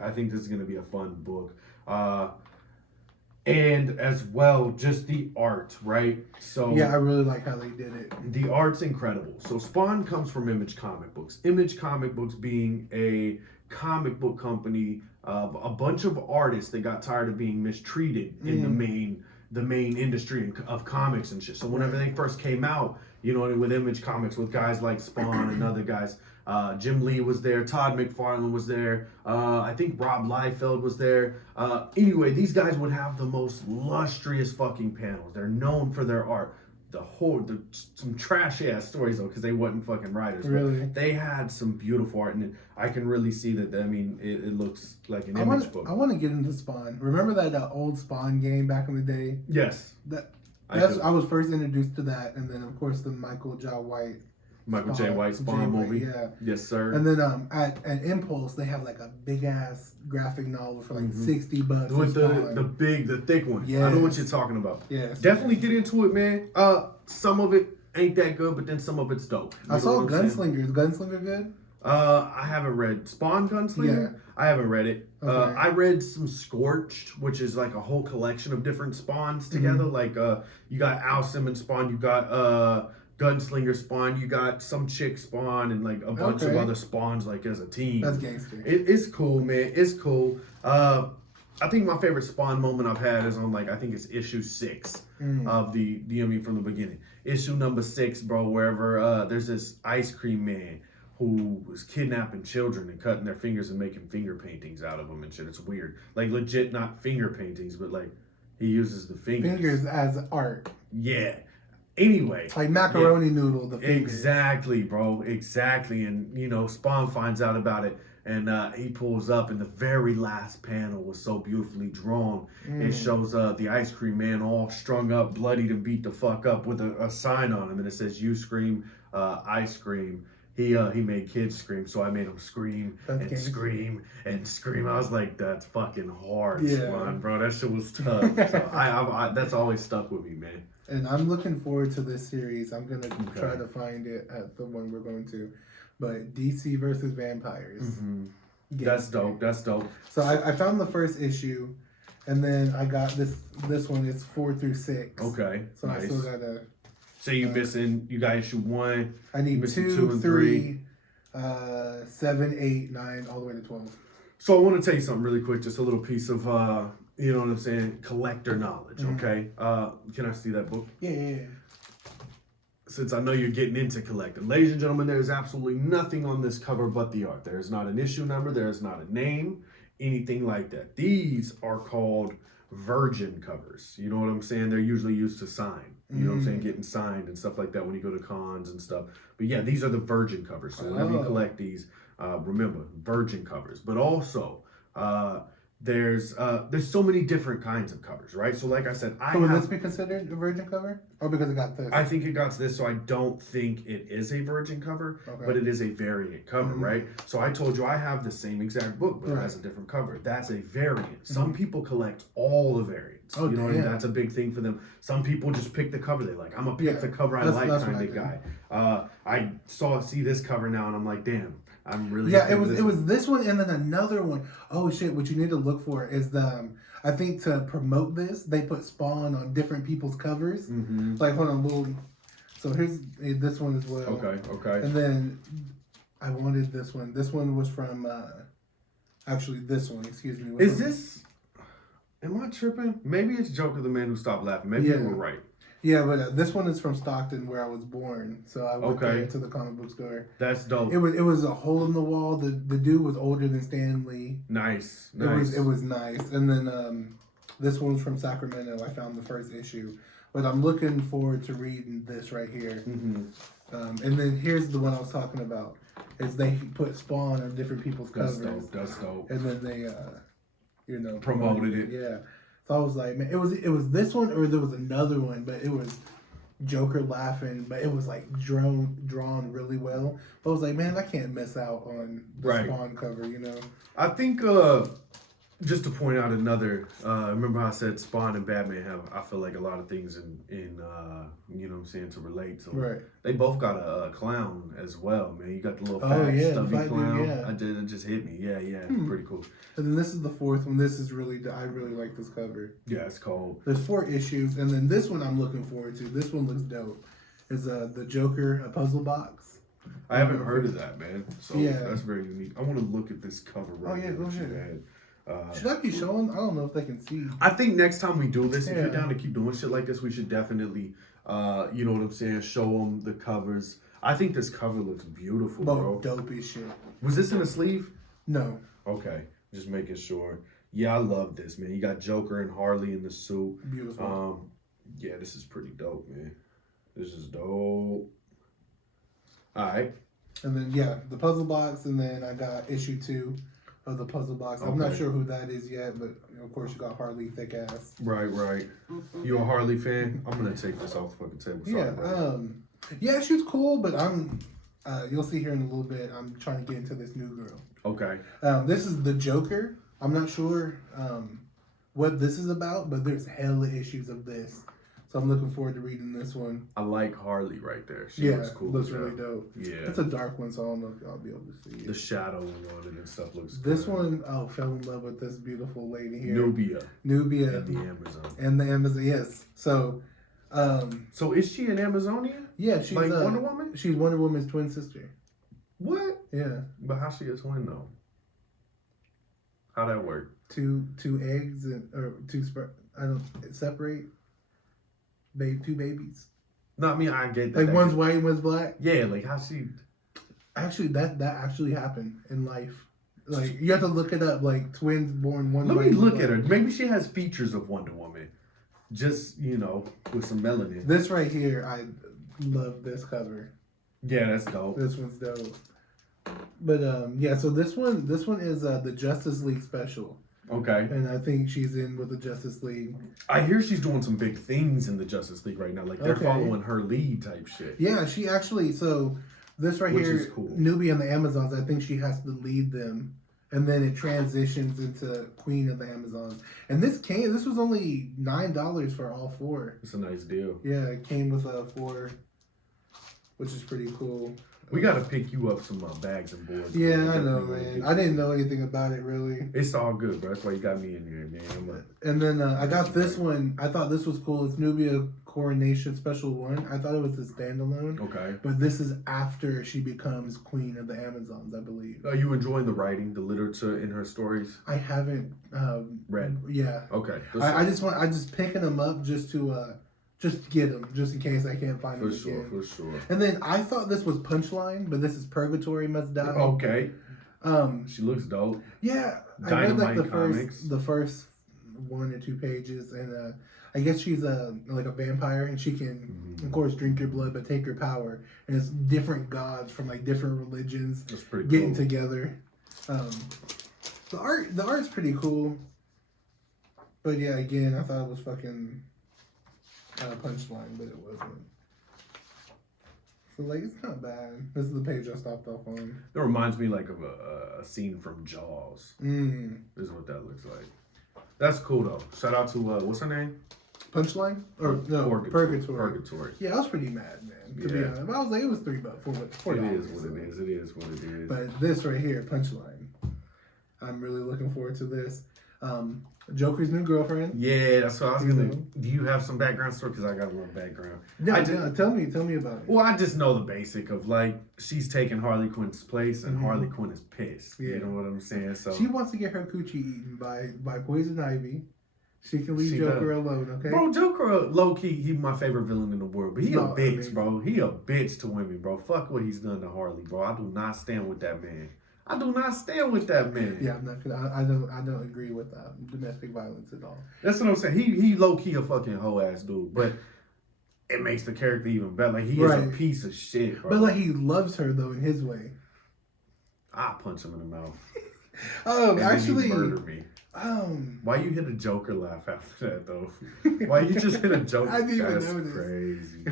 I think this is going to be a fun book. And as well, just the art, right? So yeah, I really like how they did it. The art's incredible. So Spawn comes from Image Comic Books. Image Comic Books being a comic book company of a bunch of artists that got tired of being mistreated in the main industry of comics and shit. So whenever they first came out, you know, with Image Comics, with guys like Spawn and other guys, Jim Lee was there, Todd McFarlane was there, I think Rob Liefeld was there. Anyway, these guys would have the most lustrous fucking panels. They're known for their art. Some trashy ass stories though, because they wasn't fucking writers. Really? They had some beautiful art, and I can really see that. I mean, it looks like an Image book. I want to get into Spawn. Remember that old Spawn game back in the day? Yes. I was first introduced to that, and then of course the Michael J. White Spawn movie. Yeah. Yes, sir. And then at Impulse they have like a big ass graphic novel for like $60 with the thick one. Yeah. I know what you're talking about. Yeah. Definitely get into it, man. Some of it ain't that good, but then some of it's dope. I saw Gunslinger. Is Gunslinger good? I haven't read Spawn Gunslinger. Yeah. I haven't read it. Okay. I read some Scorched, which is like a whole collection of different Spawns together. Like you got Al Simmons Spawn, you got Gunslinger Spawn, you got some chick Spawn, and like a bunch of other Spawns like as a team. That's gangster. It's cool, man. It's cool. I think my favorite Spawn moment I've had is on I think it's issue 6 of from the beginning. Issue number 6, bro, wherever there's this ice cream man who was kidnapping children and cutting their fingers and making finger paintings out of them and shit. It's weird. Like, legit, not finger paintings, but like, he uses the fingers. Fingers as art. Yeah. Anyway. Like macaroni noodle, the fingers. Exactly, bro. Exactly. And, you know, Spawn finds out about it. And he pulls up, and the very last panel was so beautifully drawn. It shows the ice cream man all strung up, bloodied, and beat the fuck up with a sign on him. And it says, "You scream, I scream." He made kids scream, so I made them scream and scream and scream. I was like, that's fucking hard, Spawn, bro. That shit was tough. So I that's always stuck with me, man. And I'm looking forward to this series. I'm going to try to find it at the one we're going to. But DC versus Vampires. Mm-hmm. That's dope. That's dope. So I found the first issue, and then I got this one. It's 4 through 6. Okay. So nice. I still got to... So you missing, you got issue 1. I need 2, 3, 7, 8, 9, all the way to 12. So I want to tell you something really quick. Just a little piece of, you know what I'm saying, collector knowledge, okay? Can I see that book? Yeah. Since I know you're getting into collecting. Ladies and gentlemen, there's absolutely nothing on this cover but the art. There's not an issue number. There's not a name, anything like that. These are called virgin covers. You know what I'm saying? They're usually used to sign. You know what I'm saying? Getting signed and stuff like that when you go to cons and stuff. But yeah, these are the virgin covers. So whenever you collect these, remember, virgin covers. But also, there's so many different kinds of covers, right? So like I said, would this be considered a virgin cover? Or because it got this? I think it got this, so I don't think it is a virgin cover, but it is a variant cover, right? So I told you I have the same exact book, but it has a different cover. That's a variant. Some people collect all the variants. You know what I mean? That's a big thing for them. Some people just pick the cover they like. I'm a pick the cover I like kind of guy. I see this cover now, and I'm like, damn. I'm really it was this one and then another one. Oh shit! What you need to look for is I think to promote this, they put Spawn on different people's covers. Like hold on, so here's this one as well. Okay. And then I wanted this one. This one was from actually this one. Excuse me. Is this? Am I tripping? Maybe it's Joker, the Man Who Stopped Laughing. Maybe you were right. Yeah, but this one is from Stockton, where I was born. So I went there to the comic book store. That's dope. It was a hole in the wall. The dude was older than Stan Lee. Nice. It was nice. And then this one's from Sacramento. I found the first issue, but I'm looking forward to reading this right here. And then here's the one I was talking about. Is they put Spawn on different people's covers. That's dope. And then they promoted it. Yeah. So I was like, man, it was this one or there was another one, but it was Joker laughing, but it was like drawn really well. But I was like, man, I can't miss out on the Spawn cover, you know. I think just to point out another, remember how I said Spawn and Batman have, I feel like a lot of things in you know what I'm saying, to relate to. Right. They both got a clown as well, man. You got the little fat, stubby clown. It just hit me. Yeah. Pretty cool. And then this is the 4th one. This is I really like this cover. Yeah, it's cold. There's 4 issues, and then this one I'm looking forward to. This one looks dope. Is the Joker, a puzzle box. I haven't heard of that, man. So that's very unique. I want to look at this cover right now. Go ahead. Should I be showing? I don't know if they can see. I think next time we do this, if you're down to keep doing shit like this, we should definitely, you know what I'm saying, show them the covers. I think this cover looks beautiful, bro. Dope as shit. Was this in a sleeve? No. Okay, just making sure. Yeah, I love this, man. You got Joker and Harley in the suit. Beautiful. Yeah, this is pretty dope, man. This is dope. All right. And then, the puzzle box, and then I got issue 2 of the puzzle box. I'm not sure who that is yet, but of course you got Harley, thick ass. Right. You a Harley fan? I'm gonna take this off the fucking table. Sorry, yeah, she's cool, but I'm. You'll see here in a little bit. I'm trying to get into this new girl. Okay. This is the Joker. I'm not sure what this is about, but there's hella issues of this. So I'm looking forward to reading this one. I like Harley right there. She looks cool. Looks really dope. Yeah. It's a dark one, so I don't know if y'all be able to see it. The shadowing on it and stuff looks good. This one, fell in love with this beautiful lady here. Nubia. And the Amazon. Yes. So, so is she an Amazonian? Yeah, she's like Wonder Woman? She's Wonder Woman's twin sister. What? Yeah. But how's she a twin though? How that work? Two eggs or two separate. Two babies. No, I mean I get that. Like one's white and one's black. Yeah, like how she. Actually, that actually happened in life. Like, you have to look it up. Like, twins born one. Let me look at her. Maybe she has features of Wonder Woman. Just, with some melanin. This right here, I love this cover. Yeah, that's dope. This one's dope. But yeah, so this one is the Justice League special. Okay. And I think she's in with the Justice League. I hear she's doing some big things in the Justice League right now. Like, they're following her lead type shit. Yeah, she actually, so this right here, is cool. Nubia and the Amazons, I think she has to lead them. And then it transitions into Queen of the Amazons. And this was only $9 for all 4. It's a nice deal. Yeah, it came with 4, which is pretty cool. We got to pick you up some bags and boards. Yeah, I know, man. I didn't know anything about it, really. It's all good, bro. That's why you got me in here, man. And then I got this one. I thought this was cool. It's Nubia Coronation Special 1. I thought it was a standalone. Okay. But this is after she becomes Queen of the Amazons, I believe. Are you enjoying the writing, the literature in her stories? I haven't read. Yeah. Okay. I just picking them up just to get them, just in case I can't find them again. For sure. And then I thought this was Punchline, but this is Purgatory Must Die. Okay. She looks dope. Yeah. Dynamite I read Comics. the first 1 or 2 pages, and I guess she's like a vampire, and she can, of course, drink your blood, but take your power. And it's different gods from like different religions getting together. The art's pretty cool. But yeah, again, I thought it was fucking Punchline, but it wasn't. So like, it's not bad. This is the page I stopped off on. It reminds me like of a scene from Jaws. This is what that looks like. That's cool though. Shout out to what's her name? Punchline? Or no, Purgatory. Yeah, I was pretty mad, man. To be honest, but I was like, it was $3, $4. It is what it is. It is what it is. But this right here, Punchline. I'm really looking forward to this. Joker's new girlfriend. Yeah, that's what I was gonna. Do you have some background story? Because I got a little background. Yeah, tell me about it. Well, I just know the basic of like she's taking Harley Quinn's place, and Harley Quinn is pissed. Yeah. You know what I'm saying? So she wants to get her coochie eaten by Poison Ivy. She can leave Joker alone, okay? Bro, Joker, low key, he's my favorite villain in the world. But he a bitch, bro. He a bitch to women, bro. Fuck what he's done to Harley, bro. I do not stand with that man. I do not stand with that man. Yeah, I'm not gonna. I don't agree with domestic violence at all. That's what I'm saying. He low key a fucking hoe ass dude, but it makes the character even better. Like he is a piece of shit, bro. But like he loves her though in his way. I punch him in the mouth. Actually, then he murder me. Why you hit a Joker laugh after that though? Why you just hit a Joker? I didn't even That's notice. Crazy.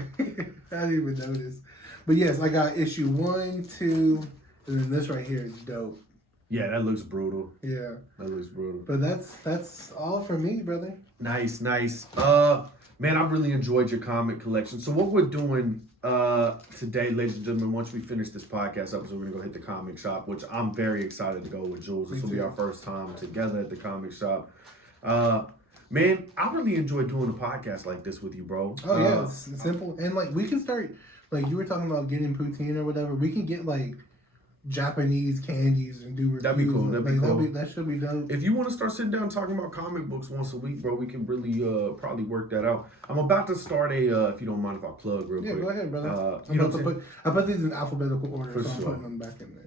I didn't even notice. But yes, I got issue 1, 2. And then this right here is dope. Yeah, that looks brutal. Yeah. That looks brutal. But that's all for me, brother. Nice. Man, I really enjoyed your comic collection. So what we're doing today, ladies and gentlemen, once we finish this podcast episode, we're going to go hit the comic shop, which I'm very excited to go with Jules. This will be our first time together at the comic shop. Man, I really enjoy doing a podcast like this with you, bro. Oh, yeah. It's simple. And, like, we can start, like, you were talking about getting poutine or whatever. We can get, like, Japanese candies and do reviews. That'd be cool. That'd be cool. That should be dope. If you want to start sitting down talking about comic books once a week, bro, we can really probably work that out. I'm about to start if you don't mind if I plug real quick. Yeah, go ahead, brother. I put these in alphabetical order, so I'm putting them back in there.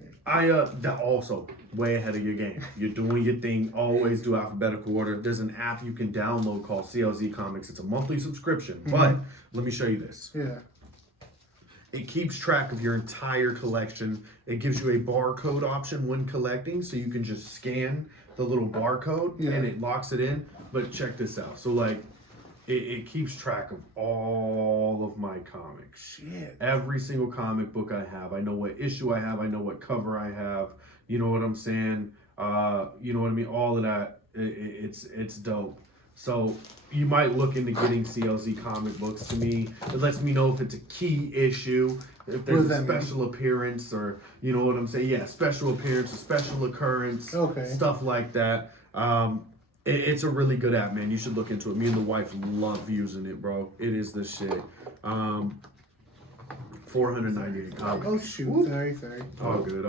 That also way ahead of your game. You're doing your thing. Always do alphabetical order. There's an app you can download called CLZ Comics. It's a monthly subscription, but let me show you this. Yeah. It keeps track of your entire collection. It gives you a barcode option when collecting, so you can just scan the little barcode and it locks it in. But check this out. So like, it keeps track of all of my comics. Shit. Every single comic book I have. I know what issue I have. I know what cover I have. You know what I'm saying? You know what I mean? All of that. It's dope. So you might look into getting CLZ comic books. To me, it lets me know if it's a key issue, if there's a special appearance, or you know what I'm saying? Yeah, special appearance, a special occurrence, stuff like that. It's a really good app, man. You should look into it. Me and the wife love using it, bro. It is the shit. 498 comics. Oh shoot! Woo. Sorry. All good.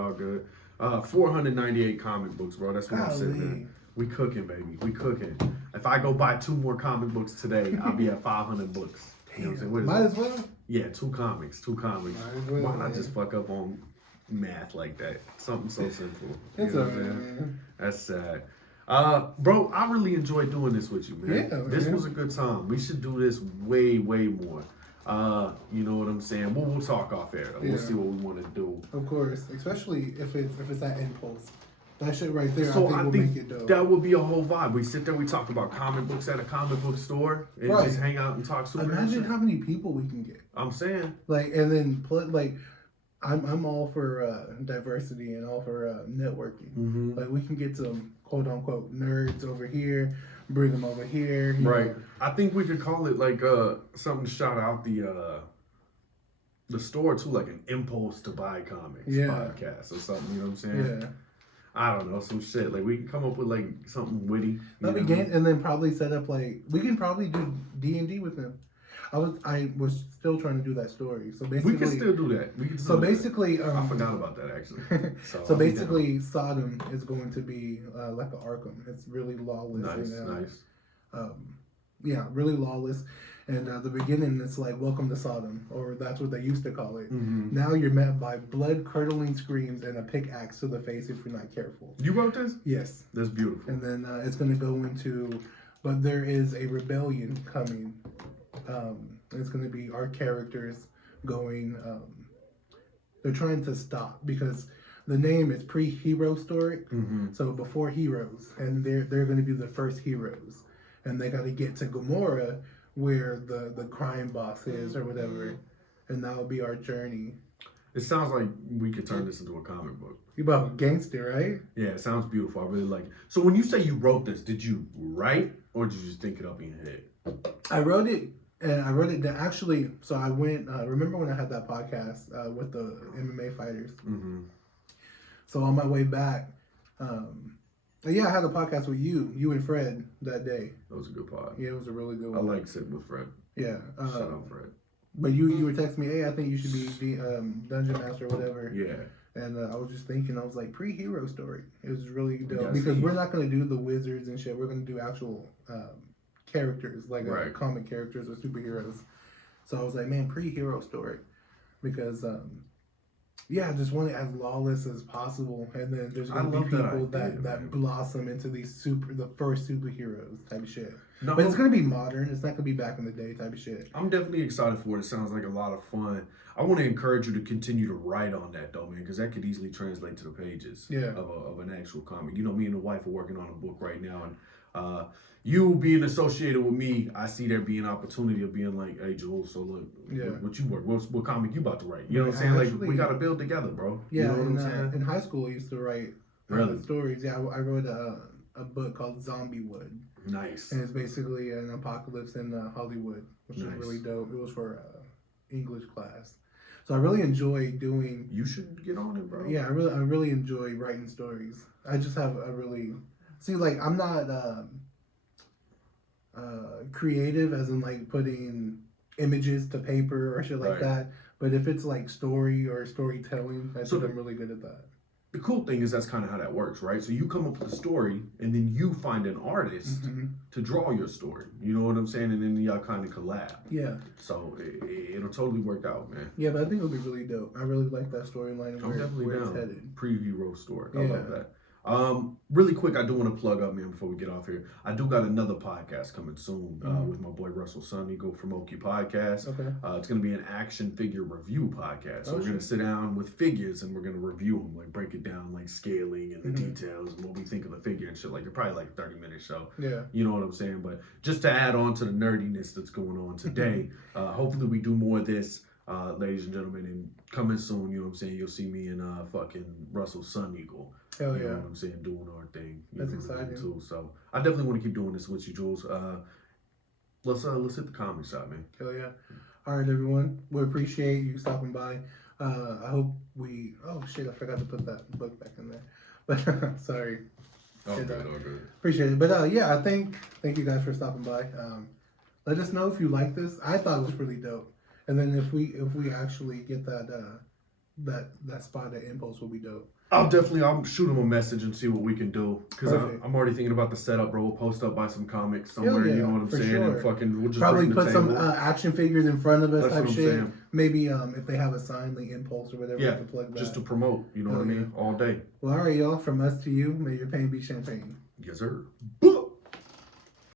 498 comic books, bro. That's what I'm sitting in. We cooking, baby. We cooking. If I go buy 2 more comic books today, I'll be at 500 books. You know what I'm saying? Might as well. Yeah, 2 comics. Why not just fuck up on math like that. Something so simple. It's You know alright, what I'm saying? man. That's sad. Bro, I really enjoyed doing this with you, man. Yeah, This man. was a good time. We should do this way, way more. You know what I'm saying? We'll talk off air. We'll Yeah. see what we want to do. Of course, especially if it's that impulse. That shit right there, So I think will make it dope. that would be a whole vibe. We sit there, we talk about comic books at a comic book store, and Right. just hang out and talk super. Imagine how many people we can get. I'm saying. Like, and then like, I'm all for diversity and all for networking. Mm-hmm. Like, we can get some quote unquote nerds over here, bring them over here. you Right. know. I think we could call it like something to shout out the store too, like an impulse to buy comics podcast or something. You know what I'm saying? Yeah. I don't know, some shit. Like we can come up with like something witty. That'd be game, and then probably set up like we can probably do D&D with them. I was still trying to do that story. So basically, We can still do that. We can So do that. basically, I forgot about that actually. So I'll be basically, Sodom is going to be like an Arkham. It's really lawless. Nice, and, nice. Yeah, really lawless. And the beginning, it's like welcome to Sodom, or that's what they used to call it. Mm-hmm. Now you're met by blood-curdling screams and a pickaxe to the face if you're not careful. You wrote this? Yes. That's beautiful. And then it's going to go into, but there is a rebellion coming. It's going to be our characters going. They're trying to stop because the name is pre-hero story. Mm-hmm. So before heroes, and they're going to be the first heroes, and they got to get to Gomorrah where the crime boss is or whatever, and that will be our journey. It sounds like we could turn this into a comic book. You about gangster, right? Yeah, it sounds beautiful. I really like it. So when you say you wrote this, did you write or did you just think it up in your head? I wrote it, and I wrote it down. Actually, so I went. Remember when I had that podcast with the MMA fighters? Mm-hmm. So on my way back, yeah, I had a podcast with you and Fred that day. That was a good pod. Yeah, it was a really good I one. like sitting with Fred. Yeah. Shout out Fred. But you were texting me, hey, I think you should be the dungeon master or whatever. Yeah. And I was just thinking, I was like, pre-hero story. It was really dope Yes, because he- we're not going to do the wizards and shit. We're going to do actual characters, like Right. comic characters or superheroes. So I was like, man, pre-hero story, because yeah, I just want it as lawless as possible, and then there's I going to be love that people idea, that man. blossom into the first superheroes type of shit. No, But it's going to be modern. It's not going to be back in the day type of shit. I'm definitely excited for it. It sounds like a lot of fun. I want to encourage you to continue to write on that though, man, because that could easily translate to the pages of an actual comic. You know, me and the wife are working on a book right now, and you being associated with me, I see there being opportunity of being like, hey, Jules, so look, what you work, what comic you about to write? You know what I'm saying? Actually, like, we got to build together, bro. Yeah, you know what I'm saying? in high school, I used to write Really? stories. Yeah, I wrote a book called Zombie Wood. Nice. And it's basically an apocalypse in Hollywood, which is Nice. really dope. It was for English class. So I really enjoy doing. You should get on it, bro. Yeah, I really enjoy writing stories. I just have a really like I'm not creative as in like putting images to paper or shit like Right. that. But if it's like story or storytelling, I So think I'm really good at that. The cool thing is that's kind of how that works, right? So you come up with a story, and then you find an artist Mhm. to draw your story. You know what I'm saying? And then y'all kind of collab. Yeah. So it'll totally work out, man. Yeah, but I think it'll be really dope. I really like that storyline and I'm definitely where it's down. headed. Pre-hero story. I Yeah. love that. Really quick, I do want to plug up, man, before we get off here. I do got another podcast coming soon with my boy Russell Sun. He go from Oki Podcast. Okay. It's going to be an action figure review podcast. So Oh, we're going shit. to sit down with figures and we're going to review them, like break it down, like scaling and the Mhm. details and what we think of the figure and shit. Like, they're probably like a 30-minute show. Yeah. You know what I'm saying? But just to add on to the nerdiness that's going on today, hopefully we do more of this, ladies and gentlemen, and coming soon, you know what I'm saying? You'll see me and fucking Russell Sun Eagle. Hell You know yeah. what I'm saying? Doing our thing. You That's know what I mean, exciting. too. So I definitely want to keep doing this with you, Jules. Let's hit the comic shop, man. Hell yeah. All right, everyone. We appreciate you stopping by. I hope we. Oh shit! I forgot to put that book back in there. But sorry. Oh, Shit, good, oh, good. Appreciate it. But yeah, thank you guys for stopping by. Let us know if you like this. I thought it was really dope. And then if we actually get that that spot at Impulse will be dope. I'll shoot him a message and see what we can do. Because Perfect. I'm already thinking about the setup, bro. We'll post up by some comics somewhere, yeah, you know what I'm for saying? sure. And fucking, we'll just Probably bring the put some table. action figures in front of us That's type what I'm shit. saying. Maybe if they have a sign like Impulse or whatever, Yeah, to plug that. just to promote, you know what I mean? All day. Well, all right, y'all. From us to you, may your pain be champagne. Yes, sir. Boom!